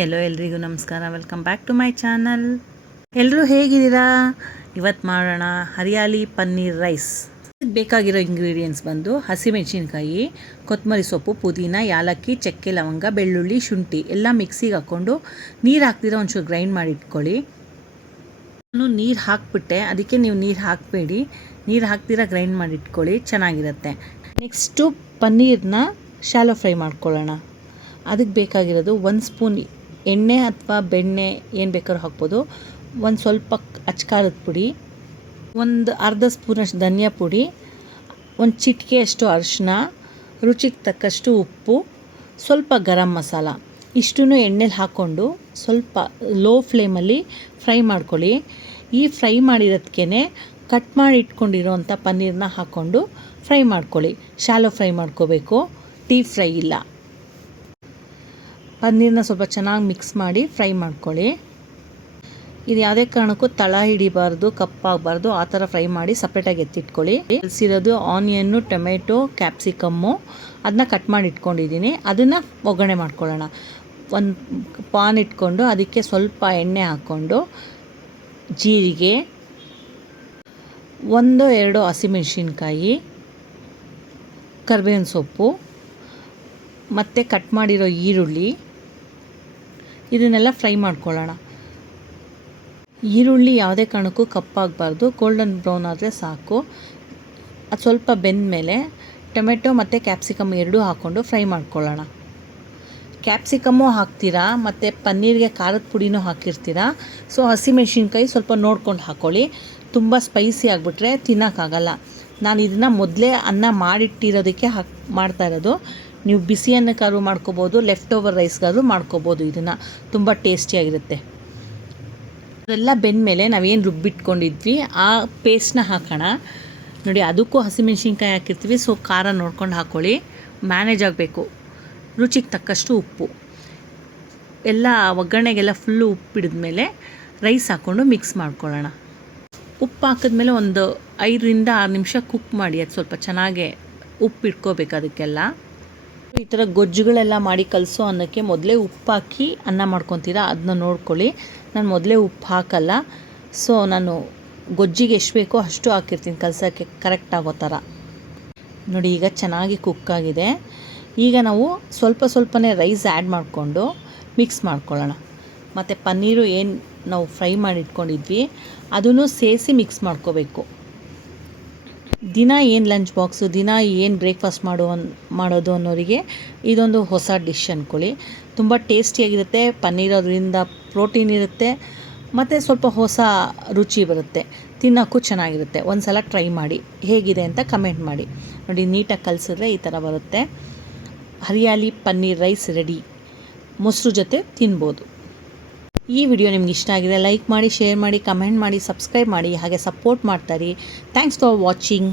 ಎಲ್ಲೋ ಎಲ್ರಿಗೂ ನಮಸ್ಕಾರ. Welcome back to my channel. ಎಲ್ಲರೂ ಹೇಗಿದ್ದೀರಾ? ಇವತ್ತು ಮಾಡೋಣ ಹರಿಯಾಲಿ ಪನ್ನೀರ್ ರೈಸ್. ಬೇಕಾಗಿರೋ ಇಂಗ್ರೀಡಿಯೆಂಟ್ಸ್ ಬಂದು ಹಸಿಮೆಣಸಿನ್ಕಾಯಿ, ಕೊತ್ತಂಬರಿ ಸೊಪ್ಪು, ಪುದೀನ, ಯಾಲಕ್ಕಿ, ಚಕ್ಕೆ, ಲವಂಗ, ಬೆಳ್ಳುಳ್ಳಿ, ಶುಂಠಿ ಎಲ್ಲ ಮಿಕ್ಸಿಗೆ ಹಾಕ್ಕೊಂಡು ನೀರು ಹಾಕ್ದಿರೋ ಒಂಚೂರು ಗ್ರೈಂಡ್ ಮಾಡಿ ಇಟ್ಕೊಳ್ಳಿ. ನಾನು ನೀರು ಹಾಕ್ಬಿಟ್ಟೆ, ಅದಕ್ಕೆ ನೀವು ನೀರು ಹಾಕಬೇಡಿ. ನೀರು ಹಾಕ್ದಿರ ಗ್ರೈಂಡ್ ಮಾಡಿ ಇಟ್ಕೊಳ್ಳಿ, ಚೆನ್ನಾಗಿರುತ್ತೆ. ನೆಕ್ಸ್ಟು ಪನ್ನೀರನ್ನ ಶಾಲೋ ಫ್ರೈ ಮಾಡ್ಕೊಳ್ಳೋಣ. ಅದಕ್ಕೆ ಬೇಕಾಗಿರೋದು 1 ಸ್ಪೂನ್ ಎಣ್ಣೆ ಅಥವಾ ಬೆಣ್ಣೆ ಏನು ಬೇಕಾದ್ರೂ ಹಾಕ್ಬೋದು, ಒಂದು ಸ್ವಲ್ಪ ಅಚ್ಕಾರದ ಪುಡಿ, ಒಂದು ಅರ್ಧ ಸ್ಪೂನಷ್ಟು ಧನಿಯಾ ಪುಡಿ, ಒಂದು ಚಿಟಿಕೆಯಷ್ಟು ಅರಿಶಿನ, ರುಚಿಗೆ ತಕ್ಕಷ್ಟು ಉಪ್ಪು, ಸ್ವಲ್ಪ ಗರಂ ಮಸಾಲ. ಇಷ್ಟನ್ನು ಎಣ್ಣೆಲಿ ಹಾಕ್ಕೊಂಡು ಸ್ವಲ್ಪ ಲೋ ಫ್ಲೇಮಲ್ಲಿ ಫ್ರೈ ಮಾಡ್ಕೊಳ್ಳಿ. ಈ ಫ್ರೈ ಮಾಡಿರೋದಕ್ಕೆ ಕಟ್ ಮಾಡಿ ಇಟ್ಕೊಂಡಿರೋವಂಥ ಪನ್ನೀರನ್ನ ಹಾಕ್ಕೊಂಡು ಫ್ರೈ ಮಾಡ್ಕೊಳ್ಳಿ. ಶಾಲೋ ಫ್ರೈ ಮಾಡ್ಕೋಬೇಕು, ಡೀಪ್ ಫ್ರೈ ಇಲ್ಲ. ಪನ್ನೀರನ್ನ ಸ್ವಲ್ಪ ಚೆನ್ನಾಗಿ ಮಿಕ್ಸ್ ಮಾಡಿ ಫ್ರೈ ಮಾಡ್ಕೊಳ್ಳಿ. ಇದು ಯಾವುದೇ ಕಾರಣಕ್ಕೂ ತಳ ಹಿಡಿಬಾರ್ದು, ಕಪ್ಪಾಗಬಾರ್ದು, ಆ ಥರ ಫ್ರೈ ಮಾಡಿ ಸಪ್ರೇಟಾಗಿ ಎತ್ತಿಟ್ಕೊಳ್ಳಿ. ಕಲಿಸಿರೋದು ಆನಿಯನ್ನು, ಟೊಮೆಟೊ, ಕ್ಯಾಪ್ಸಿಕಮ್ಮು ಅದನ್ನ ಕಟ್ ಮಾಡಿ ಇಟ್ಕೊಂಡಿದ್ದೀನಿ. ಅದನ್ನು ಒಗ್ಗರಣೆ ಮಾಡ್ಕೊಳ್ಳೋಣ. ಒಂದು ಪಾನ್ ಇಟ್ಕೊಂಡು ಅದಕ್ಕೆ ಸ್ವಲ್ಪ ಎಣ್ಣೆ ಹಾಕ್ಕೊಂಡು ಜೀರಿಗೆ, 1-2 ಹಸಿಮೆಣಸಿನ್ಕಾಯಿ, ಕರಿಬೇವಿನ ಸೊಪ್ಪು ಮತ್ತು ಕಟ್ ಮಾಡಿರೋ ಈರುಳ್ಳಿ ಇದನ್ನೆಲ್ಲ ಫ್ರೈ ಮಾಡ್ಕೊಳ್ಳೋಣ. ಈರುಳ್ಳಿ ಯಾವುದೇ ಕಾರಣಕ್ಕೂ ಕಪ್ಪಾಗಬಾರ್ದು, ಗೋಲ್ಡನ್ ಬ್ರೌನ್ ಆದರೆ ಸಾಕು. ಅದು ಸ್ವಲ್ಪ ಬೆಂದ ಮೇಲೆ ಟೊಮೆಟೊ ಮತ್ತು ಕ್ಯಾಪ್ಸಿಕಮ್ ಎರಡೂ ಹಾಕ್ಕೊಂಡು ಫ್ರೈ ಮಾಡ್ಕೊಳ್ಳೋಣ. ಕ್ಯಾಪ್ಸಿಕಮ್ಮು ಹಾಕ್ತೀರಾ ಮತ್ತು ಪನ್ನೀರಿಗೆ ಖಾರದ ಪುಡಿನೂ ಹಾಕಿರ್ತೀರಾ, ಸೊ ಹಸಿಮೆಣ್ಸಿನ್ಕಾಯಿ ಸ್ವಲ್ಪ ನೋಡ್ಕೊಂಡು ಹಾಕ್ಕೊಳ್ಳಿ. ತುಂಬ ಸ್ಪೈಸಿ ಆಗಿಬಿಟ್ರೆ ತಿನ್ನೋಕ್ಕಾಗಲ್ಲ. ನಾನು ಇದನ್ನು ಮೊದಲೇ ಅನ್ನ ಮಾಡಿಟ್ಟಿರೋದಕ್ಕೆ ಮಾಡ್ತಾ ಇರೋದು. ನೀವು ಬಿಸಿ ಅನ್ನಕ್ಕಾದ್ರೂ ಮಾಡ್ಕೋಬೋದು, ಲೆಫ್ಟ್ ಓವರ್ ರೈಸ್ಗಾದ್ರೂ ಮಾಡ್ಕೋಬೋದು. ಇದನ್ನು ತುಂಬ ಟೇಸ್ಟಿಯಾಗಿರುತ್ತೆ. ಅದೆಲ್ಲ ಬೆಂದಮೇಲೆ ನಾವೇನು ರುಬ್ಬಿಟ್ಕೊಂಡಿದ್ವಿ ಆ ಪೇಸ್ಟ್ನ ಹಾಕೋಣ. ನೋಡಿ, ಅದಕ್ಕೂ ಹಸಿಮೆಣ್ಸಿನ್ಕಾಯಿ ಹಾಕಿರ್ತೀವಿ, ಸೊ ಖಾರ ನೋಡ್ಕೊಂಡು ಹಾಕ್ಕೊಳ್ಳಿ, ಮ್ಯಾನೇಜ್ ಆಗಬೇಕು. ರುಚಿಗೆ ತಕ್ಕಷ್ಟು ಉಪ್ಪು, ಎಲ್ಲ ಒಗ್ಗರಣೆಗೆಲ್ಲ ಫುಲ್ಲು ಉಪ್ಪು ಹಿಡಿದ್ಮೇಲೆ ರೈಸ್ ಹಾಕ್ಕೊಂಡು ಮಿಕ್ಸ್ ಮಾಡ್ಕೊಳ್ಳೋಣ. ಉಪ್ಪು ಹಾಕಿದ್ಮೇಲೆ ಒಂದು 5-6 ನಿಮಿಷ ಕುಕ್ ಮಾಡಿ. ಅದು ಸ್ವಲ್ಪ ಚೆನ್ನಾಗೇ ಉಪ್ಪು ಇಟ್ಕೋಬೇಕು ಅದಕ್ಕೆಲ್ಲ. ಈ ಥರ ಗೊಜ್ಜುಗಳೆಲ್ಲ ಮಾಡಿ ಕಲಸೋ ಅನ್ನಕ್ಕೆ ಮೊದಲೇ ಉಪ್ಪು ಹಾಕಿ ಅನ್ನ ಮಾಡ್ಕೊತೀರಾ, ಅದನ್ನ ನೋಡ್ಕೊಳ್ಳಿ. ನಾನು ಮೊದಲೇ ಉಪ್ಪು ಹಾಕಲ್ಲ, ಸೊ ನಾನು ಗೊಜ್ಜಿಗೆ ಎಷ್ಟು ಬೇಕೋ ಅಷ್ಟು ಹಾಕಿರ್ತೀನಿ ಕಲಸೋಕ್ಕೆ ಕರೆಕ್ಟ್ ಆಗೋ ಥರ. ನೋಡಿ, ಈಗ ಚೆನ್ನಾಗಿ ಕುಕ್ ಆಗಿದೆ. ಈಗ ನಾವು ಸ್ವಲ್ಪನೇ ರೈಸ್ ಆ್ಯಡ್ ಮಾಡಿಕೊಂಡು ಮಿಕ್ಸ್ ಮಾಡ್ಕೊಳ್ಳೋಣ. ಮತ್ತು ಪನ್ನೀರು ಏನು ನಾವು ಫ್ರೈ ಮಾಡಿ ಇಟ್ಕೊಂಡಿದ್ವಿ ಅದನ್ನು ಸೇರಿಸಿ ಮಿಕ್ಸ್ ಮಾಡ್ಕೋಬೇಕು. ದಿನ ಏನು ಲಂಚ್ ಬಾಕ್ಸು, ದಿನ ಏನು ಬ್ರೇಕ್ಫಾಸ್ಟ್ ಮಾಡೋದು ಅನ್ನೋರಿಗೆ ಇದೊಂದು ಹೊಸ ಡಿಶ್ ಅಂದ್ಕೊಳ್ಳಿ. ತುಂಬ ಟೇಸ್ಟಿಯಾಗಿರುತ್ತೆ. ಪನ್ನೀರ್ ಅದರಿಂದ ಪ್ರೋಟೀನ್ ಇರುತ್ತೆ ಮತ್ತು ಸ್ವಲ್ಪ ಹೊಸ ರುಚಿ ಬರುತ್ತೆ, ತಿನ್ನೋಕ್ಕೂ ಚೆನ್ನಾಗಿರುತ್ತೆ. ಒಂದು ಸಲ ಟ್ರೈ ಮಾಡಿ, ಹೇಗಿದೆ ಅಂತ ಕಮೆಂಟ್ ಮಾಡಿ. ನೋಡಿ, ನೀಟಾಗಿ ಕಲಿಸಿದ್ರೆ ಈ ಥರ ಬರುತ್ತೆ. Hariyali paneer rice ready. ಮೊಸರು ಜೊತೆ ತಿನ್ಬೋದು. ಈ ವಿಡಿಯೋ ನಿಮ್ಗೆ ಇಷ್ಟ ಆಗಿದೆ ಲೈಕ್ ಮಾಡಿ, ಶೇರ್ ಮಾಡಿ, ಕಮೆಂಟ್ ಮಾಡಿ, ಸಬ್ಸ್ಕ್ರೈಬ್ ಮಾಡಿ, ಹಾಗೆ ಸಪೋರ್ಟ್ ಮಾಡ್ತಾರಿ. Thanks for watching.